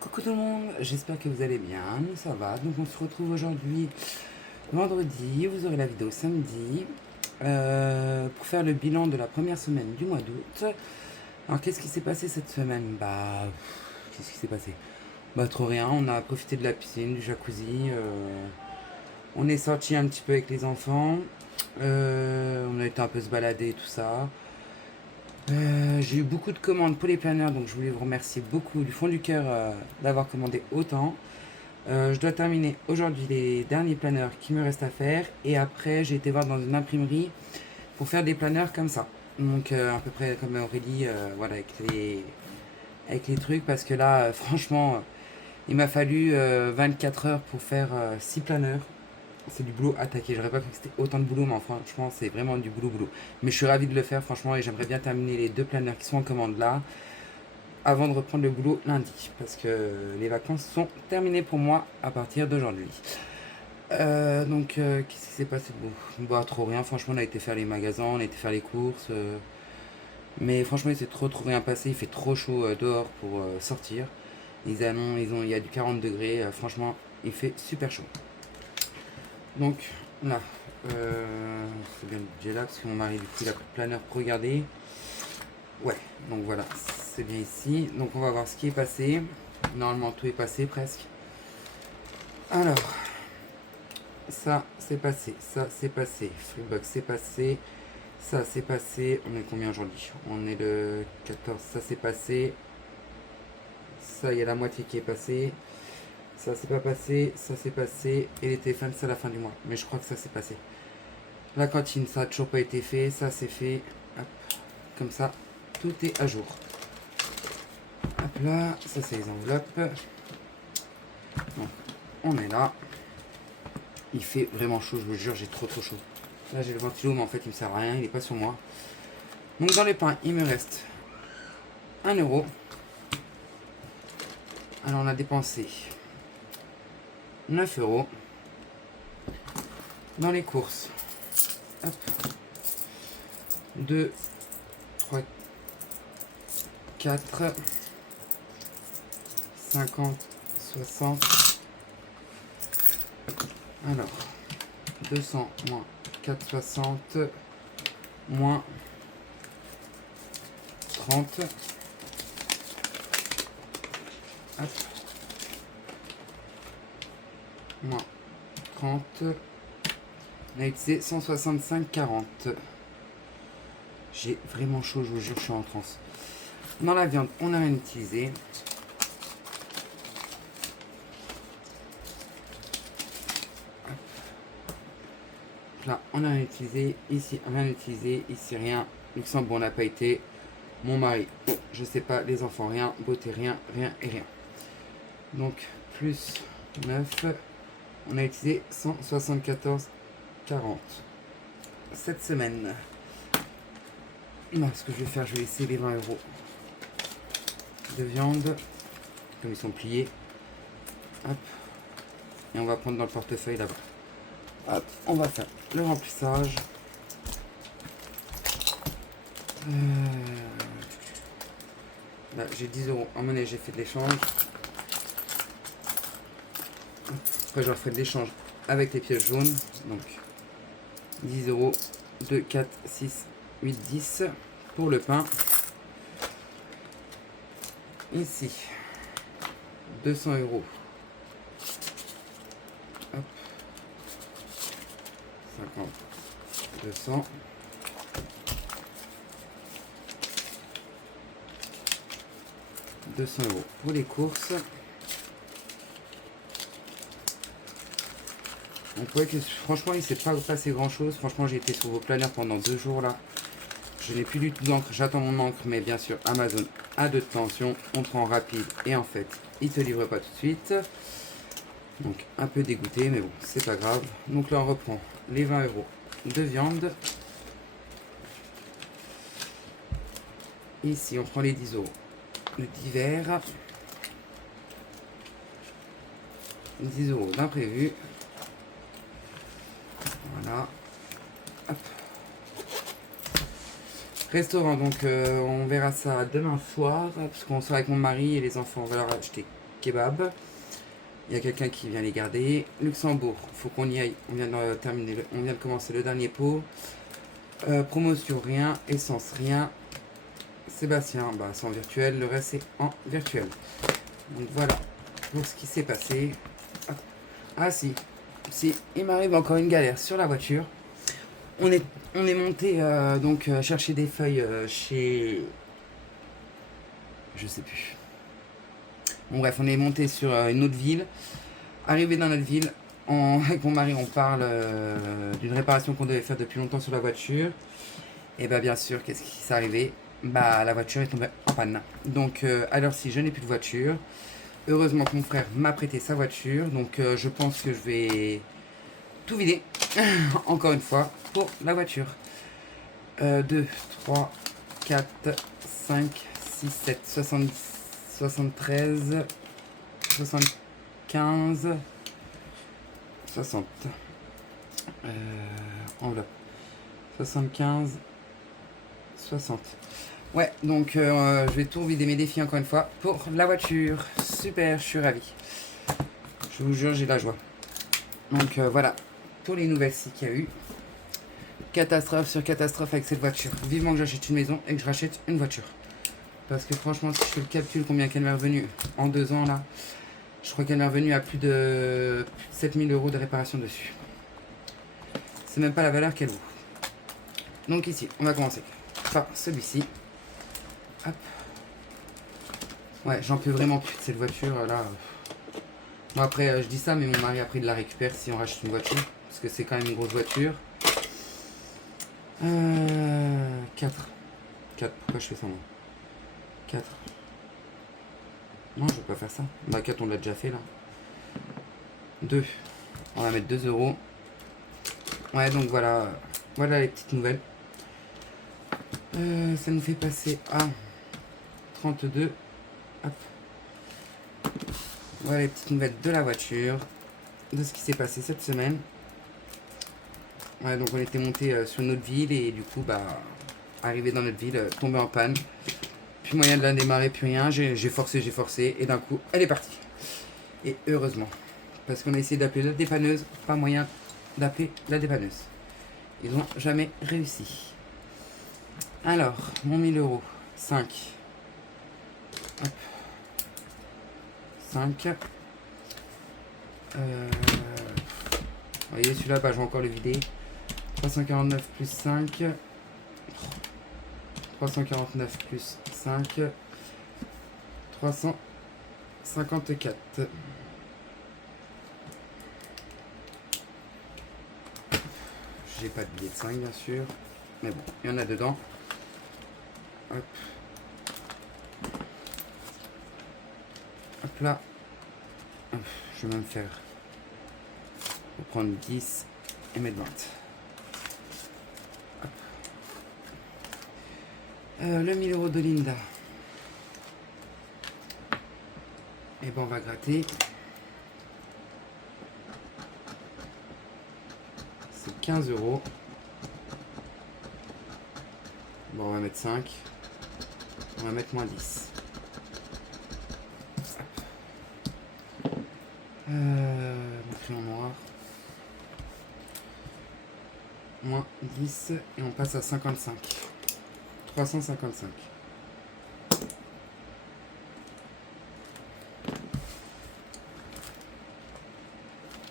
Coucou tout le monde, j'espère que vous allez bien, nous ça va. Donc on se retrouve aujourd'hui vendredi, vous aurez la vidéo samedi, pour faire le bilan de la première semaine du mois d'août. Alors qu'est-ce qui s'est passé cette semaine? Qu'est-ce qui s'est passé? Trop rien, on a profité de la piscine, du jacuzzi, on est sorti un petit peu avec les enfants, on a été un peu se balader et tout ça. J'ai eu beaucoup de commandes pour les planeurs, donc je voulais vous remercier beaucoup du fond du cœur d'avoir commandé autant. Je dois terminer aujourd'hui les derniers planeurs qui me restent à faire. Et après, j'ai été voir dans une imprimerie pour faire des planeurs comme ça. Donc, à peu près comme Aurélie, voilà, avec les trucs. Parce que là, franchement, il m'a fallu 24 heures pour faire 6 planeurs. C'est du boulot attaqué. J'aurais pas cru que c'était autant de boulot, mais franchement, c'est vraiment du boulot. Mais je suis ravi de le faire, franchement, et j'aimerais bien terminer les deux planeurs qui sont en commande là avant de reprendre le boulot lundi, parce que les vacances sont terminées pour moi à partir d'aujourd'hui. Qu'est-ce qui s'est passé de beau? Trop rien, franchement, on a été faire les magasins, on a été faire les courses, mais franchement, il s'est trop rien passé, il fait trop chaud dehors pour sortir. Il y a du 40 degrés, franchement, il fait super chaud. Donc là, c'est bien le budget là, parce que mon mari, du coup, il a pris le planeur pour regarder. Ouais, donc voilà, c'est bien ici. Donc on va voir ce qui est passé. Normalement tout est passé presque. Alors, ça c'est passé, ça c'est passé, Freebox c'est passé, ça c'est passé. On est combien aujourd'hui? On est le 14, ça c'est passé. Ça, il y a la moitié qui est passée. Ça c'est pas passé, ça c'est passé. Et les téléphones c'est à la fin du mois. Mais je crois que ça c'est passé. La cantine, ça a toujours pas été fait, ça c'est fait. Hop, comme ça, tout est à jour. Hop là, ça c'est les enveloppes. Donc, on est là. Il fait vraiment chaud, je vous jure, j'ai trop chaud. Là j'ai le ventilo, mais en fait il me sert à rien, il est pas sur moi. Donc dans les pains, il me reste 1 euro. Alors on a dépensé 9 euros. Dans les courses, hop, 2, 3, 4, 50, 60. Alors, 200 moins 460 moins 30. Hop. Moins 30. On a utilisé 165,40. J'ai vraiment chaud, je vous jure, je suis en transe. Dans la viande, on n'a rien utilisé. Là, on n'a rien utilisé. Ici, rien utilisé. Ici, rien. Luxembourg, on n'a pas été. Mon mari, je sais pas. Les enfants, rien. Beauté, rien. Rien et rien. Donc, plus 9. On a utilisé 174,40 cette semaine. Non, ce que je vais faire, je vais laisser les 20 euros de viande. Comme ils sont pliés. Hop. Et on va prendre dans le portefeuille là-bas. Hop, on va faire le remplissage. Là, j'ai 10 euros en monnaie, j'ai fait de l'échange. Après, je ferai de l'échange avec les pièces jaunes. Donc, 10 euros, 2, 4, 6, 8, 10 pour le pain. Ici, 200 euros. Hop. 50, 200. €200 pour les courses. Donc ouais, franchement il s'est pas passé grand chose. Franchement j'ai été sur vos planeurs pendant 2 jours là. Je n'ai plus du tout d'encre, j'attends mon encre, mais bien sûr Amazon a de tension, on prend rapide et en fait il te livre pas tout de suite. Donc un peu dégoûté, mais bon c'est pas grave. Donc là on reprend les 20 euros de viande. Ici on prend les 10 euros d'hiver. 10 euros d'imprévu. Voilà. Hop. Restaurant, donc on verra ça demain soir, parce qu'on sera avec mon mari et les enfants, on va leur acheter kebab. Il y a quelqu'un qui vient les garder. Luxembourg, faut qu'on y aille. On vient de terminer, on vient de commencer le dernier pot. Promotion, rien. Essence, rien. Sébastien, bah c'est en virtuel. Le reste, c'est en virtuel. Donc voilà pour ce qui s'est passé. Ah si, il m'arrive encore une galère sur la voiture. On est monté chercher des feuilles chez... Je sais plus. Bon bref, on est monté sur une autre ville. Arrivé dans notre ville, avec mon mari, on parle d'une réparation qu'on devait faire depuis longtemps sur la voiture. Et bah bien sûr, qu'est-ce qui s'est arrivé? Bah la voiture est tombée en panne. Donc à l'heure-ci, je n'ai plus de voiture. Heureusement que mon frère m'a prêté sa voiture. Donc je pense que je vais tout vider. Encore une fois, pour la voiture. 2, 3, 4, 5, 6, 7, 70, 73, 75, 60. Enveloppe. 75, 60. Ouais, donc je vais tout vider mes défis encore une fois pour la voiture. Super, je suis ravi. Je vous jure, j'ai de la joie. Donc voilà, pour les nouvelles qu'il y a eu. Catastrophe sur catastrophe avec cette voiture. Vivement que j'achète une maison et que je rachète une voiture. Parce que franchement, si je fais le calcul combien qu'elle m'est revenue en 2 ans là, je crois qu'elle m'est revenue à plus de 7000 € de réparation dessus. C'est même pas la valeur qu'elle vaut. Donc ici, on va commencer par celui-ci. Hop. Ouais, j'en peux vraiment plus de cette voiture là. Bon après, je dis ça, mais mon mari après il la récupère si on rachète une voiture. Parce que c'est quand même une grosse voiture. 4. Pourquoi je fais ça moi? 4. Non, je vais pas faire ça. Bah 4 on l'a déjà fait là. 2. On va mettre 2 €. Ouais, donc voilà. Voilà les petites nouvelles. Ça nous fait passer à 32. Hop. Voilà les petites nouvelles de la voiture. De ce qui s'est passé cette semaine. Ouais, donc on était monté sur notre ville et du coup, bah, arrivé dans notre ville, tombé en panne. Plus moyen de la démarrer, plus rien. J'ai forcé et d'un coup, elle est partie. Et heureusement. Parce qu'on a essayé d'appeler la dépanneuse, pas moyen d'appeler la dépanneuse. Ils n'ont jamais réussi. Alors, mon 1000 €, 5. Hop. 5. Vous voyez, celui-là, bah, je vais encore le vider. 349 plus 5. 349 plus 5. 354. J'ai pas de billet de 5 bien sûr. Mais bon, il y en a dedans. Hop. Hop là. Hop, je vais même faire. Je vais prendre 10 et mettre 20. Hop. Le 1000 € de Linda. Et ben on va gratter. C'est 15 €. Bon, on va mettre 5. On va mettre moins 10. Mon crayon noir. Moins 10. Et on passe à 55. 355.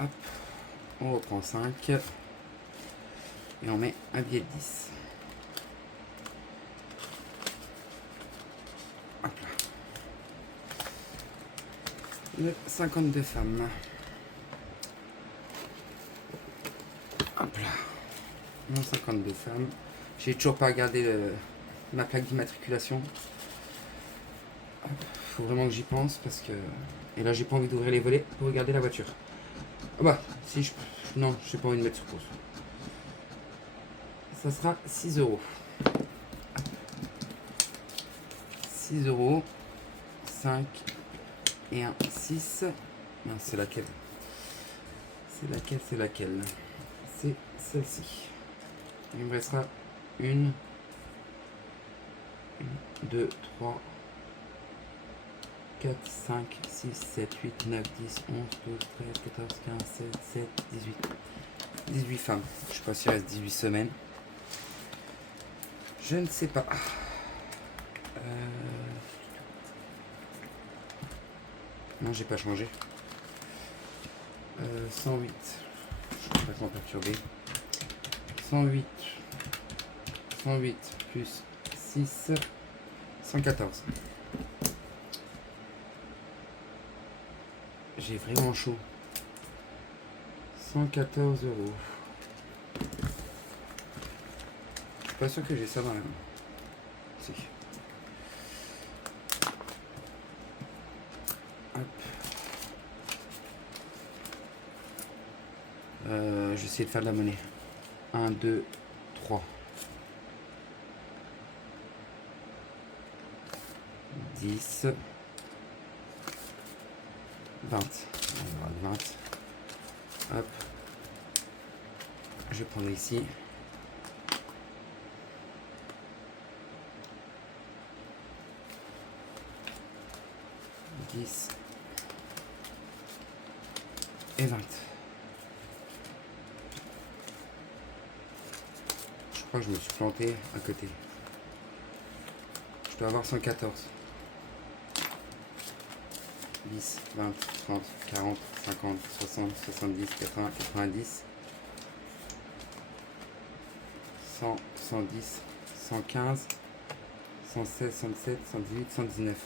Hop. On reprend 5. Et on met un billet de 10. Hop là. Le 52 femmes. Hop là. Mon 52 femmes. J'ai toujours pas regardé ma plaque d'immatriculation. Faut vraiment que j'y pense parce que... Et là j'ai pas envie d'ouvrir les volets pour regarder la voiture. Ah bah, si je... Non, j'ai pas envie de mettre sur pause. Ça sera 6 €. 6 €. 5 et 1, 6. Non, c'est laquelle? C'est laquelle? C'est celle-ci. Il me restera 1, 2, 3, 4, 5, 6, 7, 8, 9, 10, 11, 12, 13, 14, 15, 16, 17, 18. 18 femmes. Je sais pas s'il reste 18 semaines. Je ne sais pas. Non, j'ai pas changé. 108. Je suis complètement perturbé. 108. 108 plus 6. 114. J'ai vraiment chaud. 114 euros. Je suis pas sûr que j'ai ça dans la main. Si. Hop. Je vais essayer de faire de la monnaie. 1, 2, 3. 10. 20. On va 20. Hop. Je vais prendre ici. Et 20. Je crois que je me suis planté à côté. Je dois avoir 114. 10, 20, 30, 40, 50, 60, 70, 80, 90, 100, 110, 115, 116, 117, 118, 119.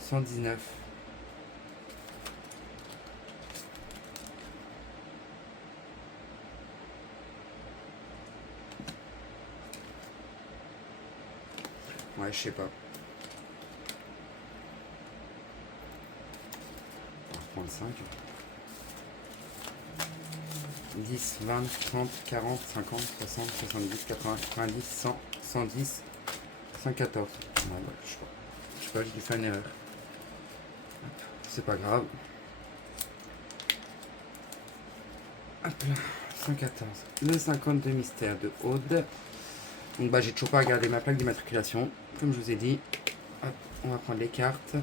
119. Ouais, je sais pas. On va reprendre 5. 10, 20, 30, 40, 50, 60, 70, 80, 90, 100, 110, 114. Ouais, je sais pas. Je sais pas, j'ai dû faire une erreur. C'est pas grave. Hop là, 114. Le 52 mystère de Aude. Donc bah j'ai toujours pas regardé ma plaque d'immatriculation. Comme je vous ai dit. Hop, on va prendre les cartes.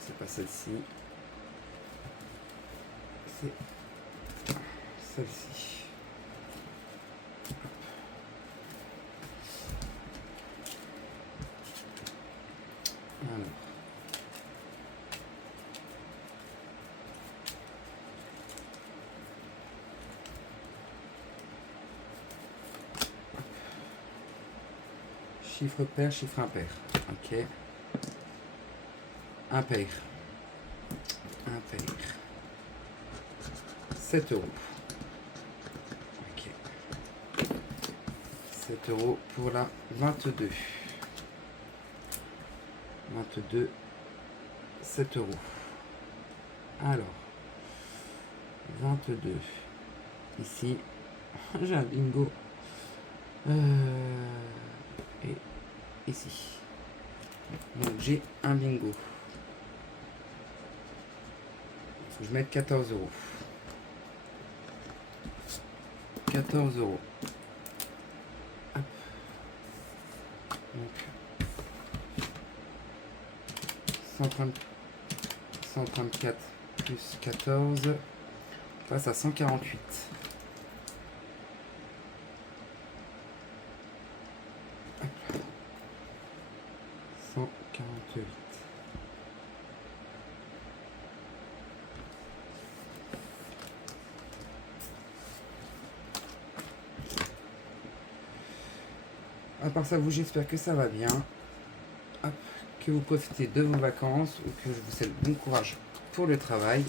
C'est pas celle-ci. C'est celle-ci. Alors. Chiffre pair, chiffre impair. Ok. Impair. Impair. 7 euros. Ok. 7 euros pour la 22. 22. 7 euros. Alors. 22. Ici. J'ai un bingo. Et ici. Donc j'ai un bingo. Il faut que je mette 14 euros. 14 euros. Hop. Donc 134 plus 14 passe à 148. Hop. 148. À part ça, vous, j'espère que ça va bien. Hop, que vous profitez de vos vacances ou que je vous souhaite bon courage pour le travail.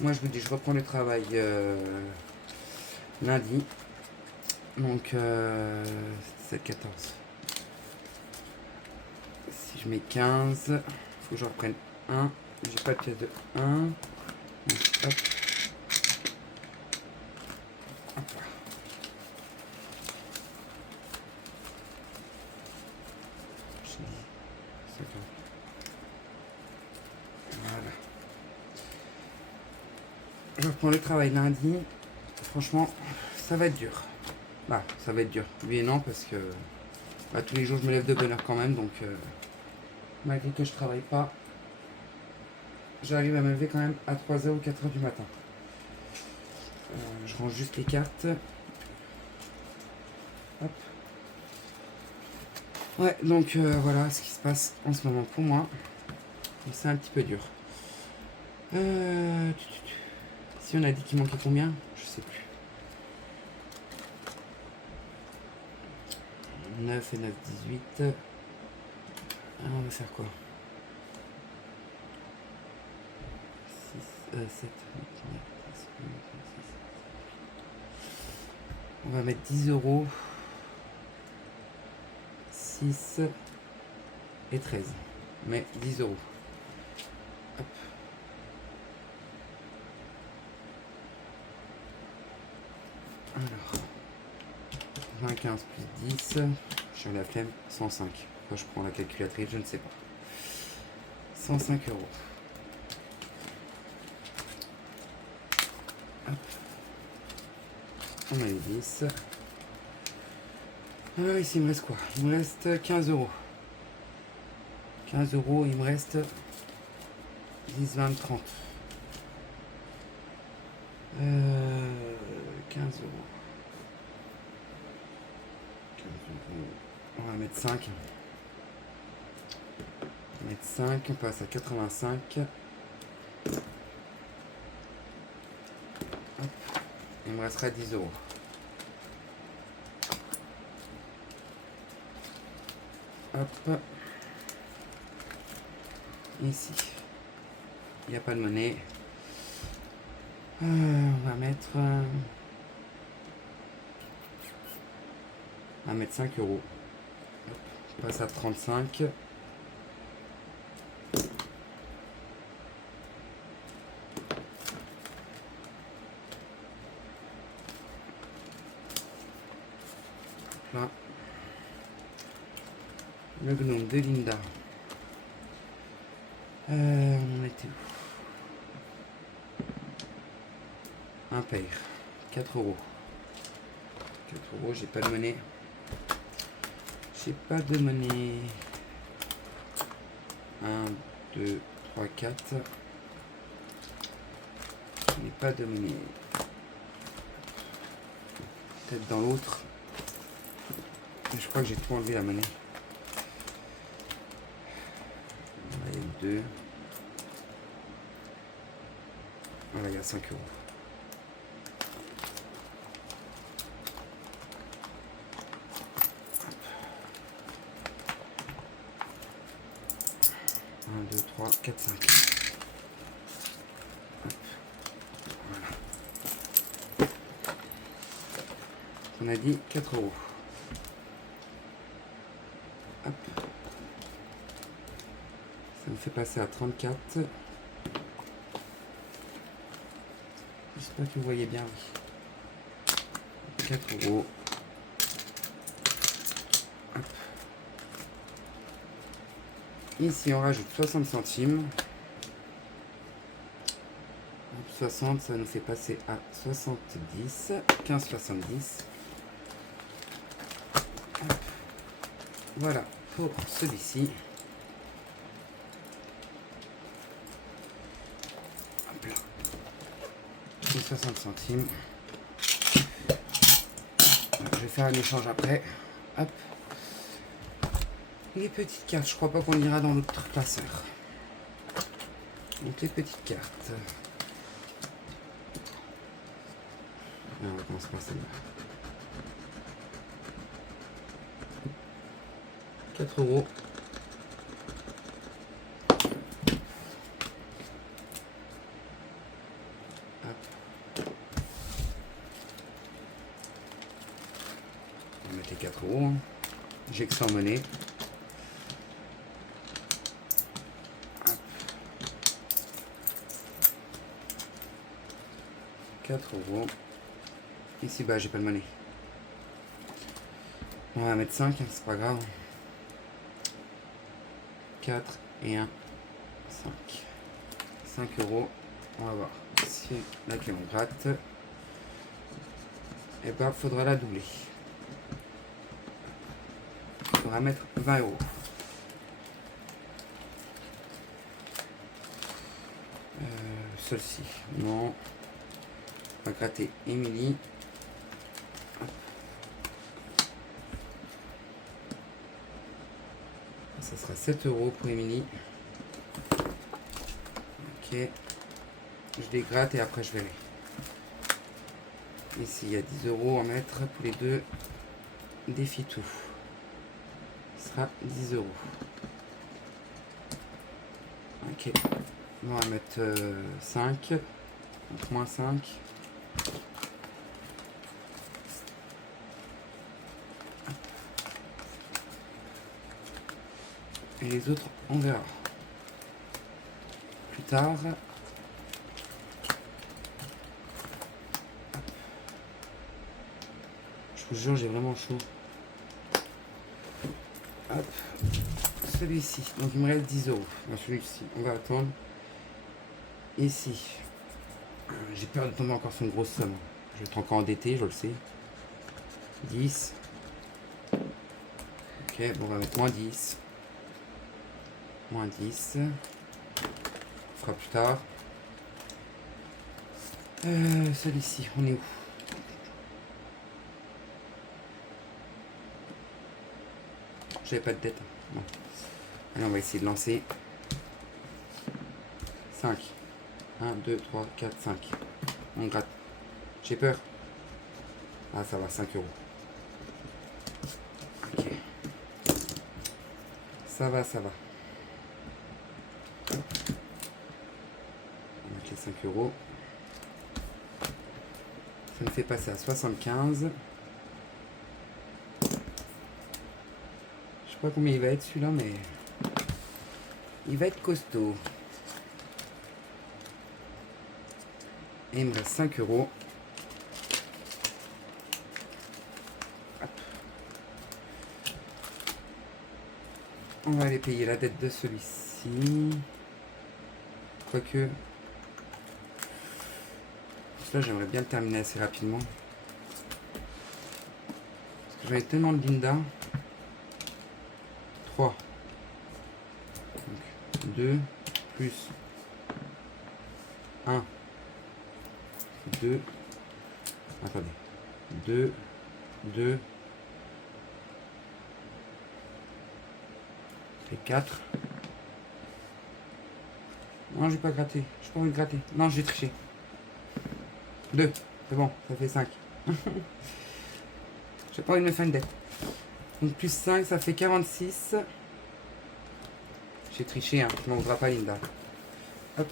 Moi, je vous dis, je reprends le travail lundi. Donc, 7, 14. Si je mets 15, il faut que je reprenne 1. J'ai pas de pièce de 1. Donc, hop. Hop là. Voilà. Je reprends le travail lundi. Franchement, ça va être dur. Bah, ça va être dur. Oui et non, parce que Bah, tous les jours, je me lève de bonne heure quand même, donc malgré que je travaille pas, j'arrive à me lever quand même à 3h ou 4h du matin. Je range juste les cartes. Hop. Ouais, donc voilà ce qui se passe en ce moment pour moi. C'est un petit peu dur. Si on a dit qu'il manquait combien, je sais plus. 9 et 9, 18. Alors on va faire quoi? 6, 7, 8, 9, 10, 6. On va mettre 10 euros. 6 et 13. Mais 10 euros. Hop. Alors. 20, 15 plus 10. Je suis à la flemme. 105. Quand je prends la calculatrice, je ne sais pas. 105 euros. Hop. On a les 10. Alors ici il me reste quoi? Il me reste 15 euros. 15 euros, il me reste 10, 20, 30. 15 euros. 15 euros. On va mettre 5. On va mettre 5, on passe à 85. Hop. Il me restera 10 euros. Hop. Ici. Il n'y a pas de monnaie. On va mettre... on va mettre 5 euros. Hop. On passe à 35. Là. Le gnome de Linda. On était où? Un paire. 4 euros. 4 euros, j'ai pas de monnaie. J'ai pas de monnaie. 1, 2, 3, 4. Je n'ai pas de monnaie. Peut-être dans l'autre. Je crois que j'ai tout enlevé la monnaie. Là, il y a 2. Voilà, il y a 5 euros. Un, 2, 3, 4, 5. Voilà. On a dit 4 euros. Hop. Ça me fait passer à 34. J'espère que vous voyez bien, oui. 4 euros. Hop. Ici, on rajoute 60 centimes. 60, ça nous fait passer à 70. 15,70. Voilà pour celui-ci. 60 centimes. Je vais faire un échange après. Hop. Les petites cartes, je crois pas qu'on ira dans l'autre classeur. Donc les petites cartes. On va commencer par celle-là. 4 euros. On va mettre les 4 euros. J'ai que 100 monnaie. 4 euros. Ici, bah, j'ai pas de monnaie. On va mettre 5, hein, c'est pas grave. 4 et 1, 5. 5 euros. On va voir si la clé on gratte. Et bah, faudra la doubler. faudra mettre 20 euros. Celle-ci, non. On va gratter Émilie. Ça sera 7 euros pour Émilie. Ok. Je les gratte et après je verrai. Ici, il y a 10 euros à mettre pour les deux. Défi tout. Ce sera 10 euros. Ok. On va mettre 5. Donc moins 5. Et les autres, on verra. Plus tard. Je vous jure, j'ai vraiment chaud. Hop. Celui-ci. Donc il me reste 10 euros. Celui-ci, on va attendre. Ici. J'ai peur de tomber encore sur une grosse somme. Je vais être encore endetté, je le sais. 10. Ok, bon, on va mettre moins 10. Moins 10. On fera plus tard. Celui-ci, on est où? J'avais pas de dette. Bon. Allez, on va essayer de lancer. 5. 1, 2, 3, 4, 5. On gratte. J'ai peur. Ah, ça va, 5 euros. Ok. Ça va, ça va. On va mettre les 5 euros. Ça me fait passer à 75. Je sais pas combien il va être celui-là, mais il va être costaud. Et il me reste 5 euros. Hop. On va aller payer la dette de celui-ci. Quoique. Là, j'aimerais bien le terminer assez rapidement. Parce que j'avais tellement de Linda. 3. Donc, 2 plus 1. 2. Attendez. 2. 2. Et 4. Non, j'ai pas gratté. J'ai pas envie de gratter. Non, j'ai triché. 2. C'est bon, ça fait 5. J'ai pas envie de me faire une dette. Donc plus 5, ça fait 46. J'ai triché, hein. Je m'en voudra pas, Linda. Hop.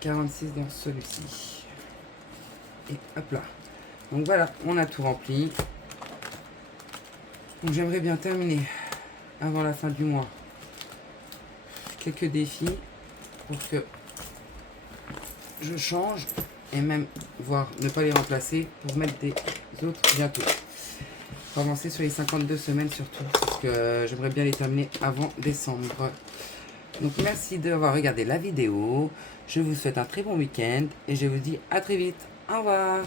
46 dans celui-ci. Et hop là. Donc voilà, on a tout rempli. Donc j'aimerais bien terminer avant la fin du mois quelques défis pour que je change et même voire ne pas les remplacer pour mettre des autres bientôt. Pour avancer sur les 52 semaines surtout parce que j'aimerais bien les terminer avant décembre. Donc merci d'avoir regardé la vidéo. Je vous souhaite un très bon week-end et je vous dis à très vite. Au revoir.